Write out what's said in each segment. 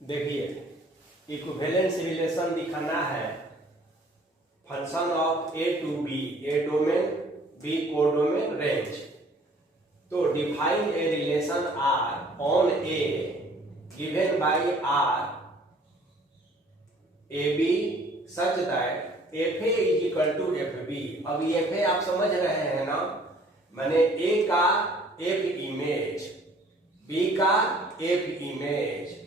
देखिए, equivalence relation दिखाना है function of A to B, A domain B codomain range. तो define a relation R on A given by R a b such that f a is equal to f b. अब f a आप समझ रहे हैं ना, माने a का F image, b का एफ इमेज।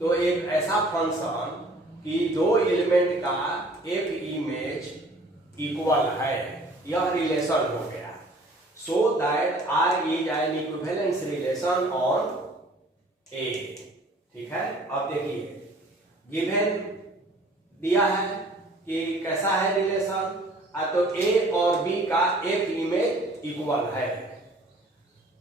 तो एक ऐसा फंक्शन कि दो एलिमेंट का एफ इमेज इक्वल है, यह रिलेशन हो गया। So that R is an equivalence relation on A. ठीक है, अब देखिए गिवन दिया है कि कैसा है रिलेशन, तो ए और बी का एफ इमेज इक्वल है।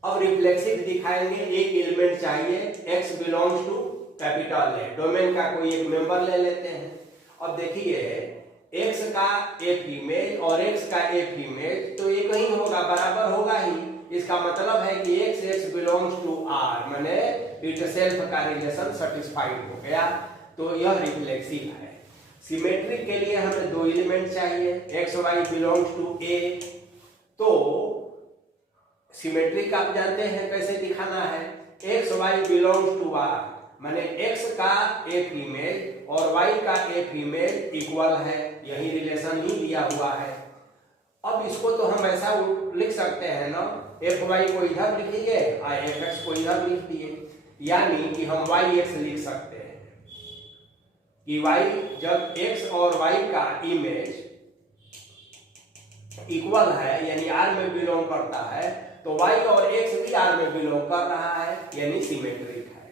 अब रिफ्लेक्सिव दिखाएंगे, एक एलिमेंट चाहिए, x belongs to capital A, domain का कोई एक मेंबर ले लेते हैं। अब देखिए x का एफ इमेज और x का एफ इमेज तो एक ही होगा, बराबर होगा ही। इसका मतलब है कि x बिलोंग्स टू r, माने इट सेल्फ का रिलेशन सेटिस्फाइड हो गया। तो यह रिफ्लेक्सिव है। सिमेट्री के लिए हमें दो एलिमेंट चाहिए, X Y belongs to A. तो सिमेट्रिक आप जानते हैं कैसे दिखाना है, X Y belongs to R, माने एक्स का एफ इमेज और वाई का एफ इमेज इक्वल है, यही रिलेशन ही दिया हुआ है। अब इसको तो हम ऐसा लिख सकते हैं ना, एफ वाई को इधर लिखिए और एफ एक्स को इधर लिख दिए, यानी कि हम वाई एक्स लिख सकते हैं कि y जब x और y का इमेज इक्वल है यानी r में बिलोंग करता है, तो y और x भी r में बिलोंग कर रहा है, यानी सिमेट्रिक है।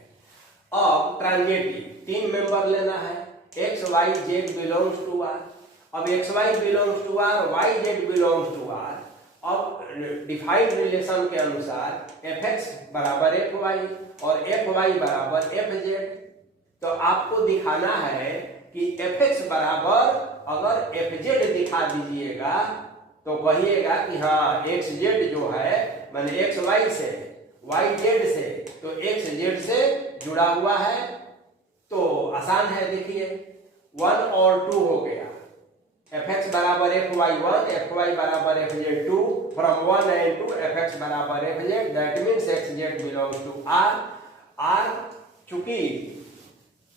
अब ट्रांजिटिव तीन मेंबर लेना है, x y z belongs to r। अब x y belongs to r, y z belongs to r। अब डिफाइंड रिलेशन के अनुसार fx बराबर fy और fy बराबर fz। तो आपको दिखाना है कि fx बराबर अगर fz दिखा दीजिएगा तो कहिएगा कि हाँ xz जो है माने xy से yz से, तो xz से जुड़ा हुआ है। तो आसान है, देखिए 1 और 2 हो गया, fx बराबर fy1, fy बराबर fz2, फ्रॉम 1 and 2 fx बराबर fz, that means xz belongs to r। r चूंकि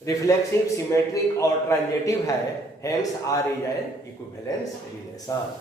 रिफ्लेक्सिव, सिमेट्रिक और ट्रांजिटिव है, hence R is an equivalence relation.